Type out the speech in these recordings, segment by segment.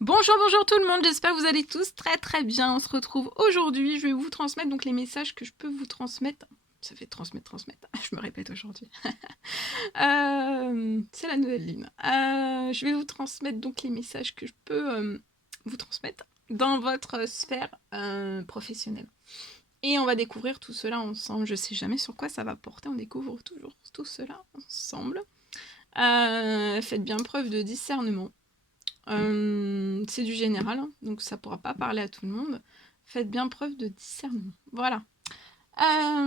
Bonjour, bonjour tout le monde, j'espère que vous allez tous très bien. On se retrouve aujourd'hui, je vais vous transmettre donc les messages que je peux vous transmettre. Ça fait transmettre, je me répète aujourd'hui. C'est la nouvelle ligne. Je vais vous transmettre donc les messages que je peux vous transmettre dans votre sphère professionnelle. Et on va découvrir tout cela ensemble. Je sais jamais sur quoi ça va porter, on découvre toujours tout cela ensemble. Faites bien preuve de discernement. C'est du général, hein, donc ça pourra pas parler à tout le monde. Faites bien preuve de discernement. Voilà.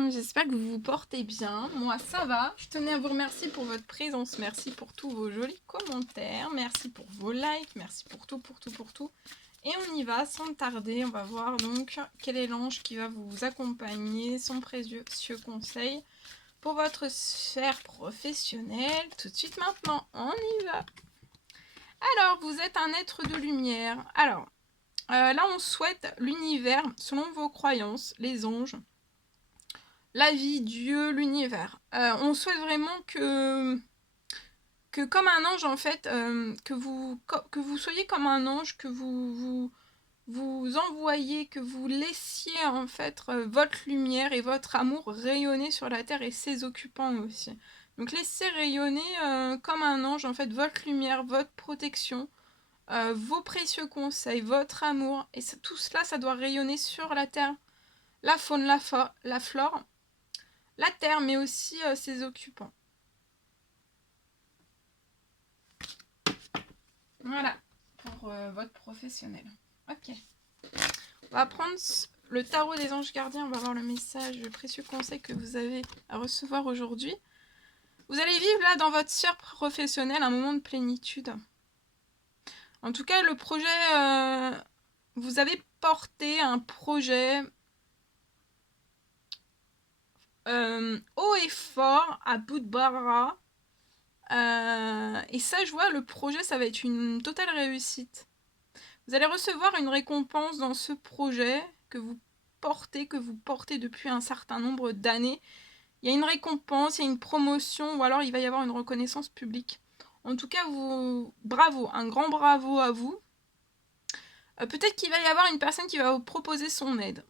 J'espère que vous vous portez bien. Moi, ça va. Je tenais à vous remercier pour votre présence. Merci pour tous vos jolis commentaires. Merci pour vos likes. Merci pour tout. Et on y va sans tarder. On va voir donc quel est l'ange qui va vous accompagner, son précieux conseil pour votre sphère professionnelle. Tout de suite maintenant, on y va. Alors, vous êtes un être de lumière. Alors, là, on souhaite l'univers selon vos croyances, les anges, la vie, Dieu, l'univers. On souhaite vraiment que comme un ange, en fait, que vous soyez comme un ange, que vous envoyez, que vous laissiez, en fait, votre lumière et votre amour rayonner sur la terre et ses occupants aussi. Donc, laissez rayonner comme un ange, en fait, votre lumière, votre protection, vos précieux conseils, votre amour, et tout cela, ça doit rayonner sur la terre, la faune, la flore, la terre, mais aussi ses occupants. Voilà, pour votre professionnel. Ok. On va prendre le tarot des anges gardiens, on va voir le message, le précieux conseil que vous avez à recevoir aujourd'hui. Vous allez vivre là, dans votre sphère professionnelle, un moment de plénitude. En tout cas, le projet, vous avez porté un projet haut et fort, à bout de bras. Et ça, je vois, le projet, ça va être une totale réussite. Vous allez recevoir une récompense dans ce projet que vous portez depuis un certain nombre d'années. Il y a une récompense, il y a une promotion, ou alors il va y avoir une reconnaissance publique. En tout cas, bravo, un grand bravo à vous. Peut-être qu'il va y avoir une personne qui va vous proposer son aide.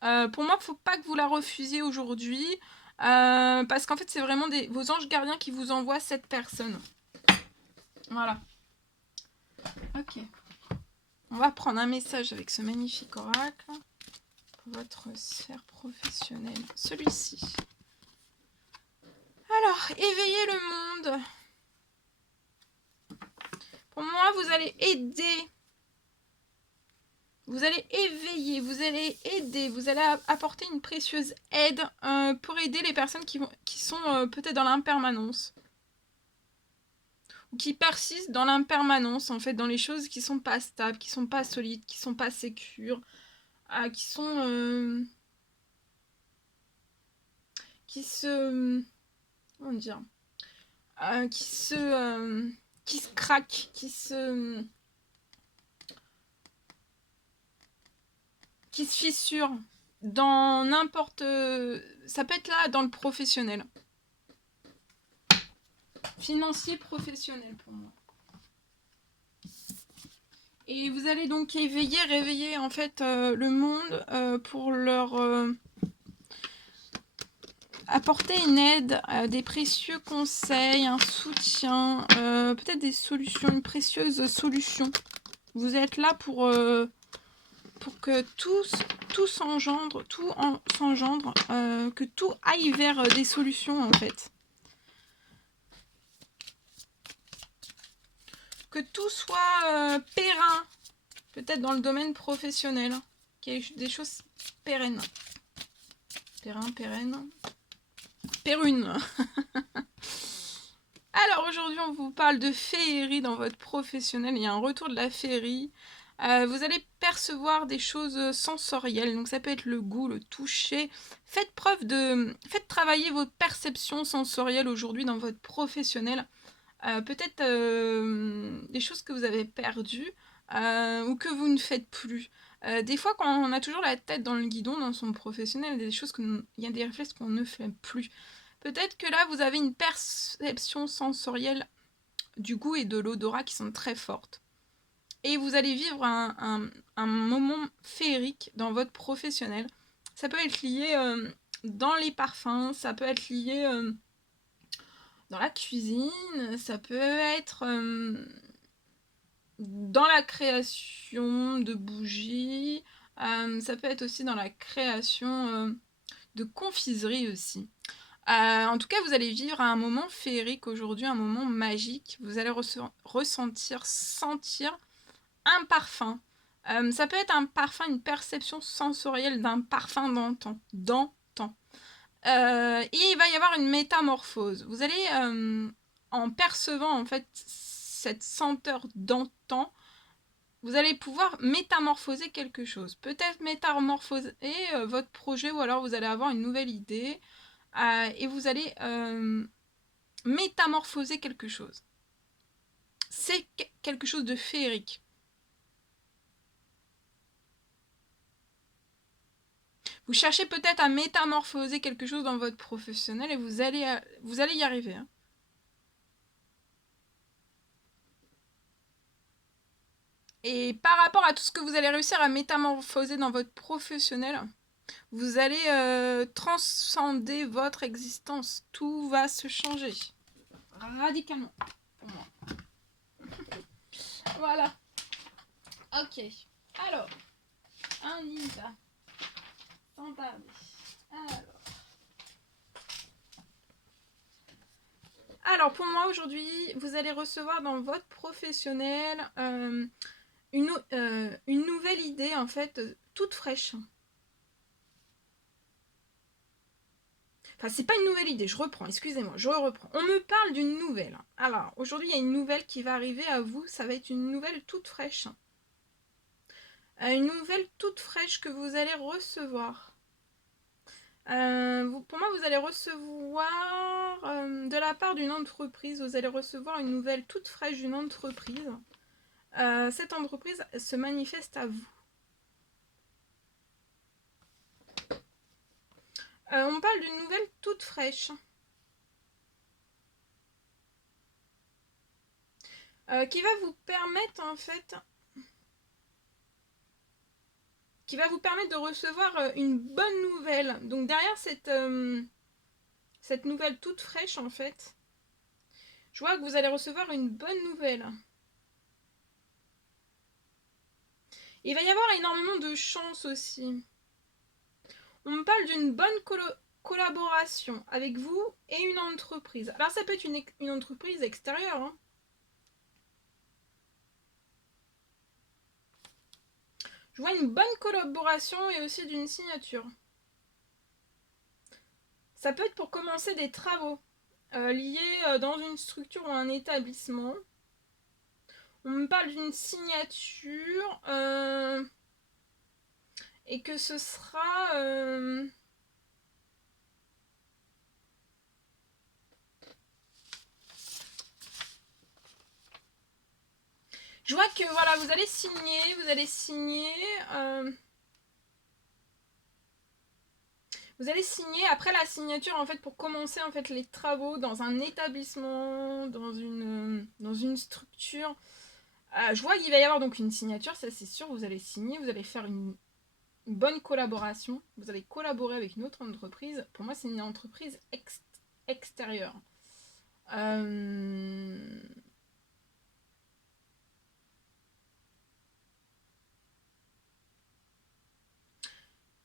Pour moi, il ne faut pas que vous la refusiez aujourd'hui, parce qu'en fait, c'est vraiment vos anges gardiens qui vous envoient cette personne. Voilà. Ok. On va prendre un message avec ce magnifique oracle pour votre sphère professionnelle. Celui-ci. Alors, éveillez le monde. Pour moi, vous allez aider. Vous allez éveiller, vous allez aider, vous allez apporter une précieuse aide pour aider les personnes qui sont peut-être dans l'impermanence. Ou qui persistent dans l'impermanence, en fait, dans les choses qui sont pas stables, qui sont pas solides, qui sont pas sécures, qui sont... qui se... comment dire, qui se craquent, qui se fissurent dans n'importe... ça peut être là dans le professionnel. Financier professionnel pour moi. Et vous allez donc réveiller en fait le monde pour leur apporter une aide, des précieux conseils, un soutien, peut-être des solutions, une précieuse solution. Vous êtes là pour que tout s'engendre, que tout aille vers des solutions en fait. Que tout soit périn, peut-être dans le domaine professionnel, qu'il y ait des choses pérennes. Pérenne. Pérune. Alors aujourd'hui on vous parle de féerie dans votre professionnel, il y a un retour de la féerie. Vous allez percevoir des choses sensorielles, donc ça peut être le goût, le toucher. Faites travailler vos perceptions sensorielles aujourd'hui dans votre professionnel. Peut-être des choses que vous avez perdues ou que vous ne faites plus. Des fois, quand on a toujours la tête dans le guidon, dans son professionnel, il y a des réflexes qu'on ne fait plus. Peut-être que là, vous avez une perception sensorielle du goût et de l'odorat qui sont très fortes. et vous allez vivre un moment féerique dans votre professionnel. Ça peut être lié dans les parfums, ça peut être lié dans la cuisine, ça peut être dans la création de bougies, ça peut être aussi dans la création de confiserie aussi. En tout cas, vous allez vivre un moment féerique aujourd'hui, un moment magique. Vous allez sentir un parfum. Ça peut être un parfum, une perception sensorielle d'un parfum d'antan. Et il va y avoir une métamorphose. Vous allez, en percevant en fait cette senteur d'antan, vous allez pouvoir métamorphoser quelque chose. Peut-être métamorphoser votre projet, ou alors vous allez avoir une nouvelle idée et vous allez métamorphoser quelque chose. C'est quelque chose de féerique. Vous cherchez peut-être à métamorphoser quelque chose dans votre professionnel et vous allez y arriver. Hein. Et par rapport à tout ce que vous allez réussir à métamorphoser dans votre professionnel, vous allez transcender votre existence. Tout va se changer. Radicalement. Pour moi. Voilà. Ok. Alors, on y va. Sans tarder. Alors, pour moi, aujourd'hui, vous allez recevoir dans votre professionnel une nouvelle idée, en fait, toute fraîche. Enfin, c'est pas une nouvelle idée, je reprends, excusez-moi, je reprends. On me parle d'une nouvelle. Alors, aujourd'hui, il y a une nouvelle qui va arriver à vous, ça va être une nouvelle toute fraîche. Une nouvelle toute fraîche que vous allez recevoir. Pour moi, vous allez recevoir de la part d'une entreprise, vous allez recevoir une nouvelle toute fraîche d'une entreprise. Cette entreprise se manifeste à vous. On parle d'une nouvelle toute fraîche. Qui va vous permettre en fait... Qui va vous permettre de recevoir une bonne nouvelle. Donc derrière cette nouvelle toute fraîche en fait, je vois que vous allez recevoir une bonne nouvelle. Il va y avoir énormément de chance aussi. On me parle d'une bonne collaboration avec vous et une entreprise. Alors ça peut être une entreprise extérieure. Hein. Je vois une bonne collaboration et aussi d'une signature. Ça peut être pour commencer des travaux liés dans une structure ou un établissement. On me parle d'une signature et que ce sera... Je vois que voilà, vous allez signer... Vous allez signer après la signature en fait pour commencer en fait les travaux dans un établissement, dans une structure. Je vois qu'il va y avoir donc une signature, ça c'est sûr. Vous allez signer, vous allez faire une bonne collaboration. Vous allez collaborer avec une autre entreprise. Pour moi, c'est une entreprise extérieure.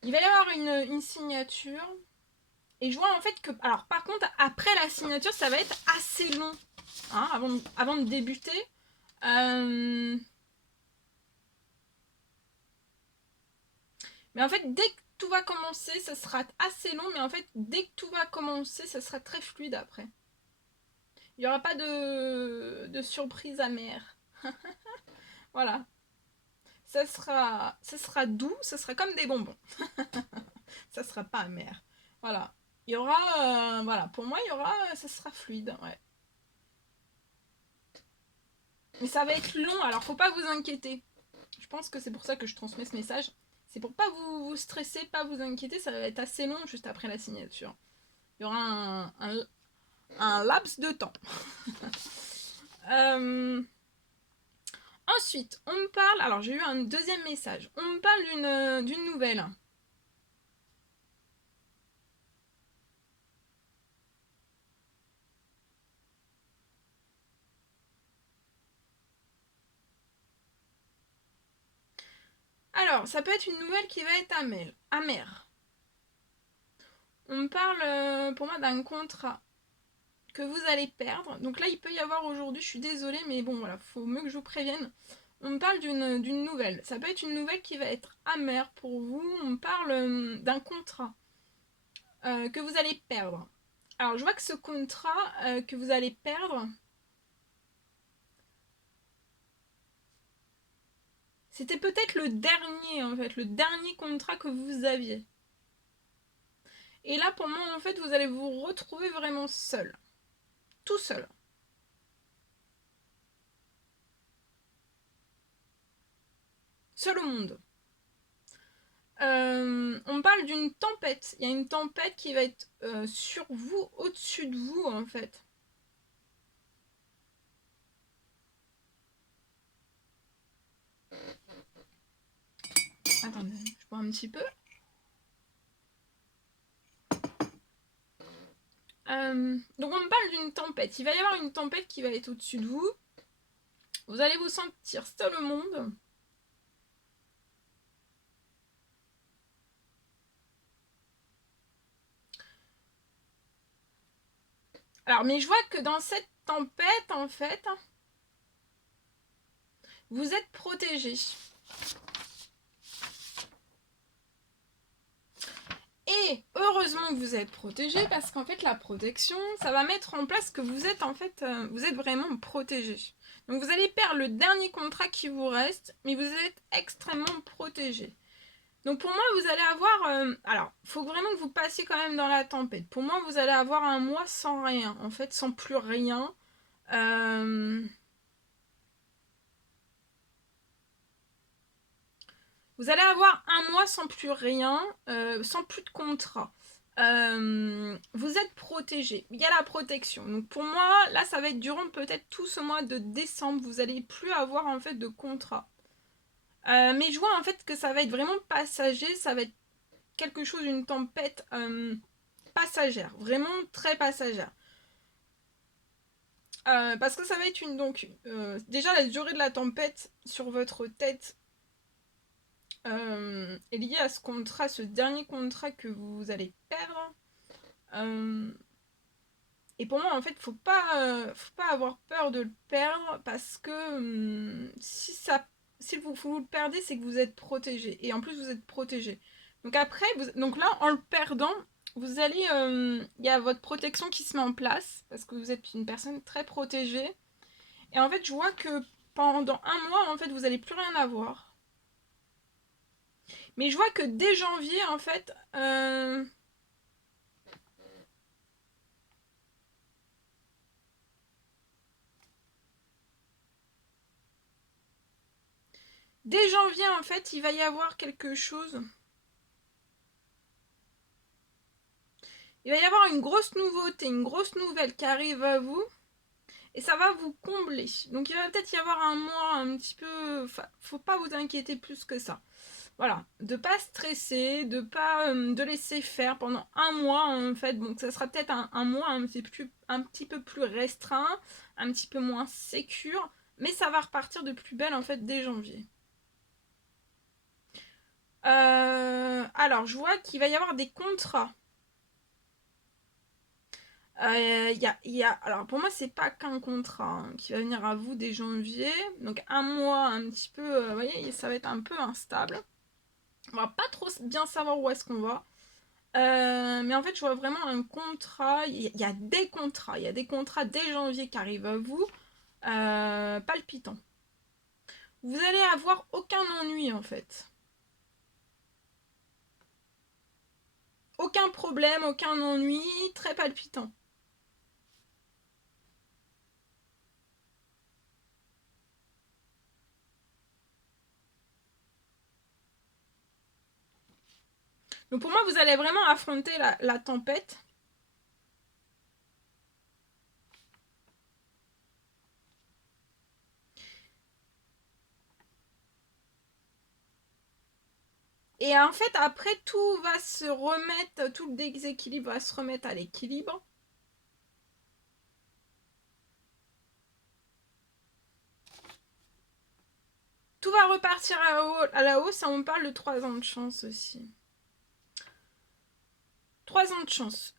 Il va y avoir une signature. Et je vois en fait que... Alors par contre, après la signature, ça va être assez long. Hein, avant de débuter. Mais en fait, dès que tout va commencer, ça sera assez long. Mais en fait, dès que tout va commencer, ça sera très fluide après. Il n'y aura pas de surprise amère. Voilà. Ça sera doux, ça sera comme des bonbons. Ça sera pas amer. Voilà. Il y aura... voilà, pour moi, ça sera fluide, ouais. Mais ça va être long, alors faut pas vous inquiéter. Je pense que c'est pour ça que je transmets ce message. C'est pour pas vous stresser, pas vous inquiéter, ça va être assez long juste après la signature. Il y aura un laps de temps. Ensuite, on me parle, alors j'ai eu un deuxième message, on me parle d'une nouvelle. Alors, ça peut être une nouvelle qui va être amère. On me parle pour moi d'un contrat que vous allez perdre. Donc là, il peut y avoir aujourd'hui, je suis désolée, mais bon, voilà, faut mieux que je vous prévienne. On me parle d'une nouvelle. Ça peut être une nouvelle qui va être amère pour vous. On me parle d'un contrat que vous allez perdre. Alors, je vois que ce contrat que vous allez perdre, c'était peut-être le dernier, en fait, le dernier contrat que vous aviez. Et là, pour moi, en fait, vous allez vous retrouver vraiment seul. Tout seul. Seul au monde. On me parle d'une tempête. Il y a une tempête qui va être sur vous, au-dessus de vous, en fait. Attendez, je bois un petit peu. Donc on me parle d'une tempête. Il va y avoir une tempête qui va être au-dessus de vous. Vous allez vous sentir seul au monde. Alors, mais je vois que dans cette tempête, en fait, vous êtes protégé. Et heureusement que vous êtes protégé parce qu'en fait la protection, ça va mettre en place que vous êtes en fait, vous êtes vraiment protégé. Donc vous allez perdre le dernier contrat qui vous reste, mais vous êtes extrêmement protégé. Donc pour moi vous allez avoir, alors faut vraiment que vous passiez quand même dans la tempête. Pour moi vous allez avoir un mois sans rien, en fait sans plus rien. Vous allez avoir un mois sans plus rien, sans plus de contrat. Vous êtes protégé. Il y a la protection. Donc pour moi, là, ça va être durant peut-être tout ce mois de décembre. Vous n'allez plus avoir en fait de contrat. Mais je vois en fait que ça va être vraiment passager. Ça va être quelque chose, une tempête passagère. Vraiment très passagère. Parce que ça va être une donc déjà la durée de la tempête sur votre tête est liée à ce contrat, ce dernier contrat que vous allez perdre. Et pour moi, en fait, faut pas avoir peur de le perdre parce que si vous le perdez, c'est que vous êtes protégé. Et en plus, vous êtes protégé. Donc après, donc là, en le perdant, vous allez, il y a votre protection qui se met en place parce que vous êtes une personne très protégée. Et en fait, je vois que pendant un mois, en fait, vous allez plus rien avoir. Mais je vois que dès janvier, en fait, dès janvier, en fait, il va y avoir quelque chose. Il va y avoir une grosse nouveauté, une grosse nouvelle qui arrive à vous. Et ça va vous combler. Donc il va peut-être y avoir un mois un petit peu... Enfin, faut pas vous inquiéter plus que ça. Voilà, de pas stresser, de pas de laisser faire pendant un mois en fait. Donc ça sera peut-être un mois un petit peu plus restreint, un petit peu moins sécure. Mais ça va repartir de plus belle en fait dès janvier. Alors, je vois qu'il va y avoir des contrats. Alors pour moi, c'est pas qu'un contrat hein, qui va venir à vous dès janvier. Donc un mois un petit peu, vous voyez, ça va être un peu instable. On va pas trop bien savoir où est-ce qu'on va. Mais en fait, je vois vraiment un contrat. Il y a des contrats. Il y a des contrats dès janvier qui arrivent à vous. Palpitants. Vous allez avoir aucun ennui en fait. Aucun problème, aucun ennui, très palpitant. Donc pour moi, vous allez vraiment affronter la tempête. Et en fait, après, tout va se remettre, tout le déséquilibre va se remettre à l'équilibre. Tout va repartir à la hausse, et on parle de 3 ans de chance aussi. 3 ans de chance.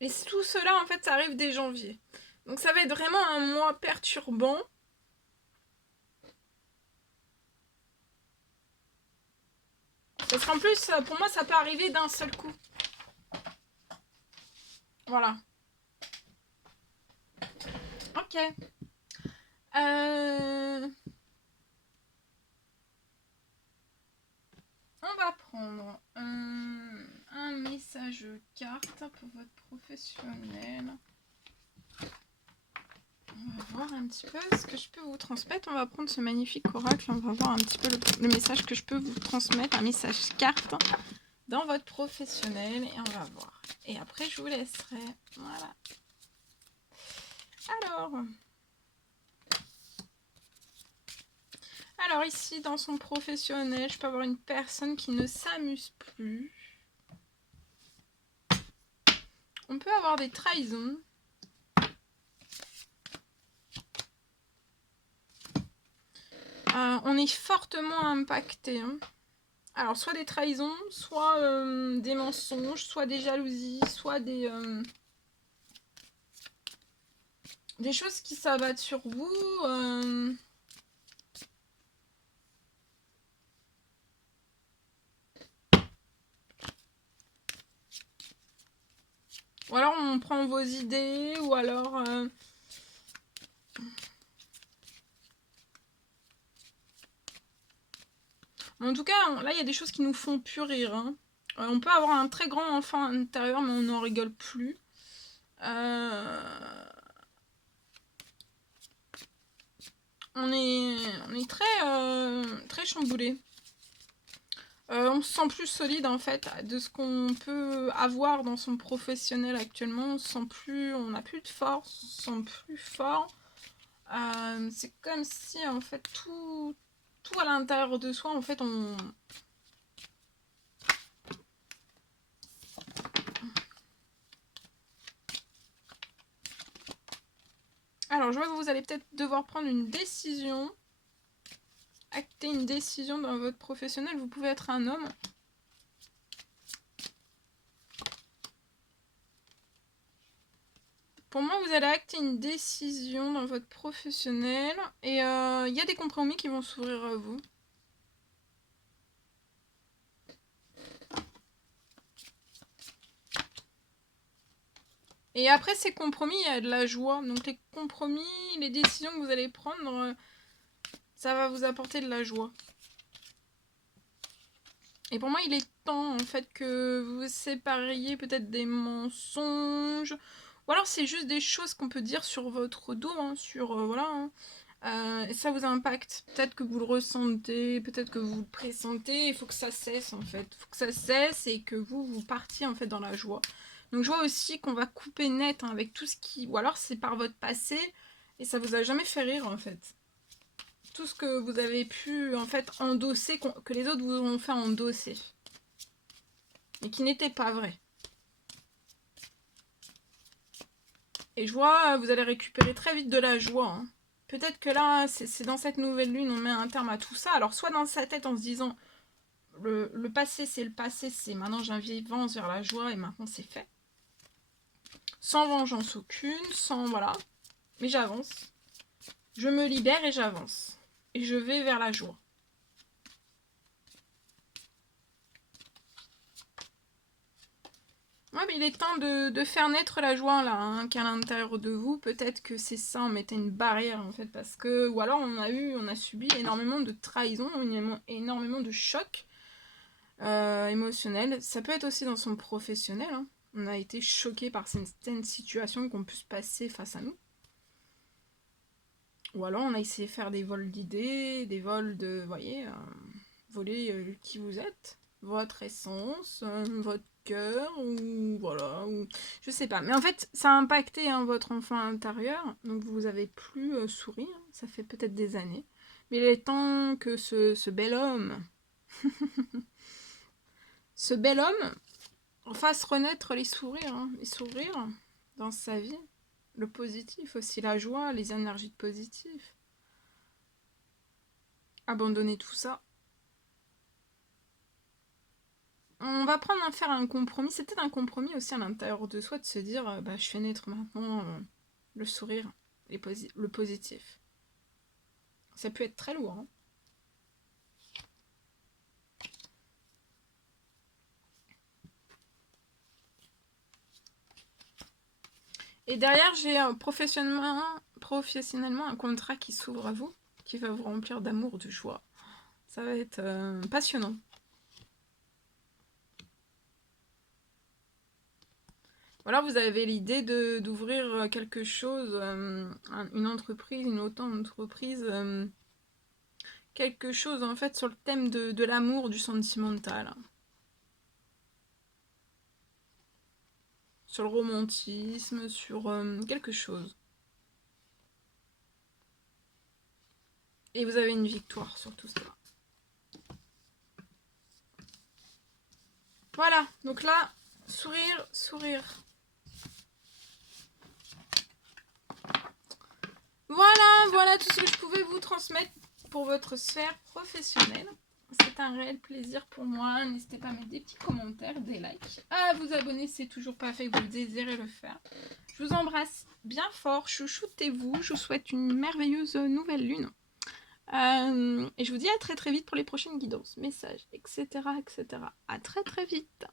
Et tout cela, en fait, ça arrive dès janvier. Donc ça va être vraiment un mois perturbant. Parce qu'en plus, pour moi, ça peut arriver d'un seul coup. Voilà. Ok. On va prendre un message carte pour votre professionnel. On va voir un petit peu ce que je peux vous transmettre. On va prendre ce magnifique oracle. On va voir un petit peu le message que je peux vous transmettre. Un message carte dans votre professionnel. Et on va voir. Et après, je vous laisserai. Voilà. Alors ici, dans son professionnel, je peux avoir une personne qui ne s'amuse plus. On peut avoir des trahisons. On est fortement impacté. Hein. Alors, soit des trahisons, soit des mensonges, soit des jalousies, soit des choses qui s'abattent sur vous. Ou alors on prend vos idées, ou alors... En tout cas, là, il y a des choses qui nous font plus rire. Hein. On peut avoir un très grand enfant à l'intérieur, mais on n'en rigole plus. On est très chamboulé. On se sent plus solide en fait de ce qu'on peut avoir dans son professionnel actuellement. On se sent plus, on n'a plus de force, on se sent plus fort. C'est comme si en fait tout à l'intérieur de soi en fait on... Alors je vois que vous allez peut-être devoir prendre une décision, acter une décision dans votre professionnel. Vous pouvez être un homme. Pour moi, vous allez acter une décision dans votre professionnel et il y a des compromis qui vont s'ouvrir à vous. Et après ces compromis, il y a de la joie. Donc les compromis, les décisions que vous allez prendre, ça va vous apporter de la joie. Et pour moi, il est temps en fait que vous vous sépariez peut-être des mensonges. Ou alors c'est juste des choses qu'on peut dire sur votre dos, hein, sur voilà. Hein. Et ça vous impacte. Peut-être que vous le ressentez, peut-être que vous le pressentez. Il faut que ça cesse en fait. Il faut que ça cesse et que vous partiez en fait dans la joie. Donc je vois aussi qu'on va couper net hein, avec tout ce qui... Ou alors c'est par votre passé et ça vous a jamais fait rire en fait. Tout ce que vous avez pu en fait endosser, que les autres vous ont fait endosser. Mais qui n'était pas vrai. Et je vois, vous allez récupérer très vite de la joie. Hein. Peut-être que là, c'est dans cette nouvelle lune, on met un terme à tout ça. Alors soit dans sa tête en se disant, le passé c'est le passé, c'est maintenant j'avance vers la joie et maintenant c'est fait. Sans vengeance aucune, sans voilà. Mais j'avance. Je me libère et j'avance. Et je vais vers la joie. Ouais, mais il est temps de faire naître la joie là, hein, qui est à l'intérieur de vous. Peut-être que c'est ça, on mettait une barrière en fait, parce que. Ou alors on a subi énormément de trahison, énormément de chocs émotionnels. Ça peut être aussi dans son professionnel. Hein. On a été choqué par certaines situations qu'on peut se passer face à nous. Ou alors on a essayé de faire des vols d'idées, des vols de. Vous voyez, voler qui vous êtes, votre essence, votre cœur, ou voilà, ou je sais pas. Mais en fait, ça a impacté hein, votre enfant intérieur, donc vous avez plus souri, hein, ça fait peut-être des années. Mais il est temps que ce bel homme, ce bel homme fasse renaître hein, les sourires dans sa vie. Le positif aussi, la joie, les énergies positives. Abandonner tout ça. On va prendre à faire un compromis. C'est peut-être un compromis aussi à l'intérieur de soi de se dire bah, je fais naître maintenant le sourire, le positif. Ça peut être très lourd. Hein. Et derrière, j'ai professionnellement un contrat qui s'ouvre à vous, qui va vous remplir d'amour, de joie. Ça va être passionnant. Voilà, vous avez l'idée d'ouvrir quelque chose, une entreprise, une auto-entreprise, quelque chose en fait sur le thème de l'amour, du sentimental. Sur le romantisme, sur quelque chose. Et vous avez une victoire sur tout ça. Voilà, donc là, sourire, sourire. Voilà tout ce que je pouvais vous transmettre pour votre sphère professionnelle. C'est un réel plaisir pour moi. N'hésitez pas à mettre des petits commentaires, des likes, à vous abonner si c'est toujours pas fait, que vous désirez le faire. Je vous embrasse bien fort, chouchoutez-vous. Je vous souhaite une merveilleuse nouvelle lune. Et je vous dis à très très vite pour les prochaines guidances, messages, etc. etc. À très très vite.